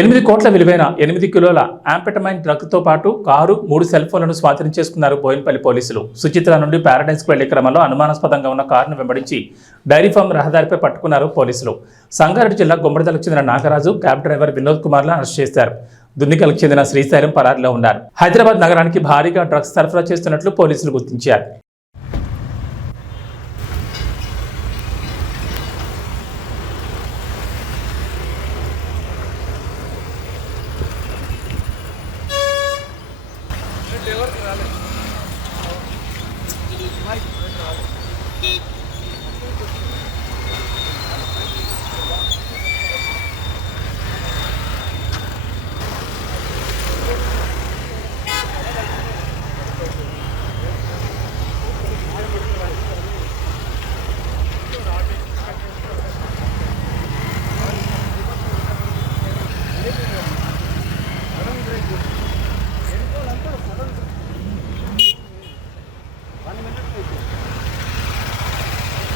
ఎనిమిది కోట్ల విలువైన ఎనిమిది కిలోల యాంపెటమైన్ డ్రగ్తో పాటు కారు మూడు సెల్ ఫోన్లను స్వాధీనం చేసుకున్నారు బోయినపల్లి పోలీసులు. సుచిత్ర నుండి ప్యారడైజ్కు వెళ్ళే క్రమంలో అనుమానాస్పదంగా ఉన్న కారును వెంబడించి డైరీ ఫామ్ రహదారిపై పట్టుకున్నారు పోలీసులు. సంగారెడ్డి జిల్లా గుమ్మడిదలకు చెందిన నాగరాజు క్యాబ్ డ్రైవర్ వినోద్ కుమార్లను అరెస్ట్ చేశారు. దున్నికలకు చెందిన శ్రీశైలం పరారిలో ఉన్నారు. హైదరాబాద్ నగరానికి భారీగా డ్రగ్స్ సరఫరా చేస్తున్నట్లు పోలీసులు గుర్తించారు. రాలేదు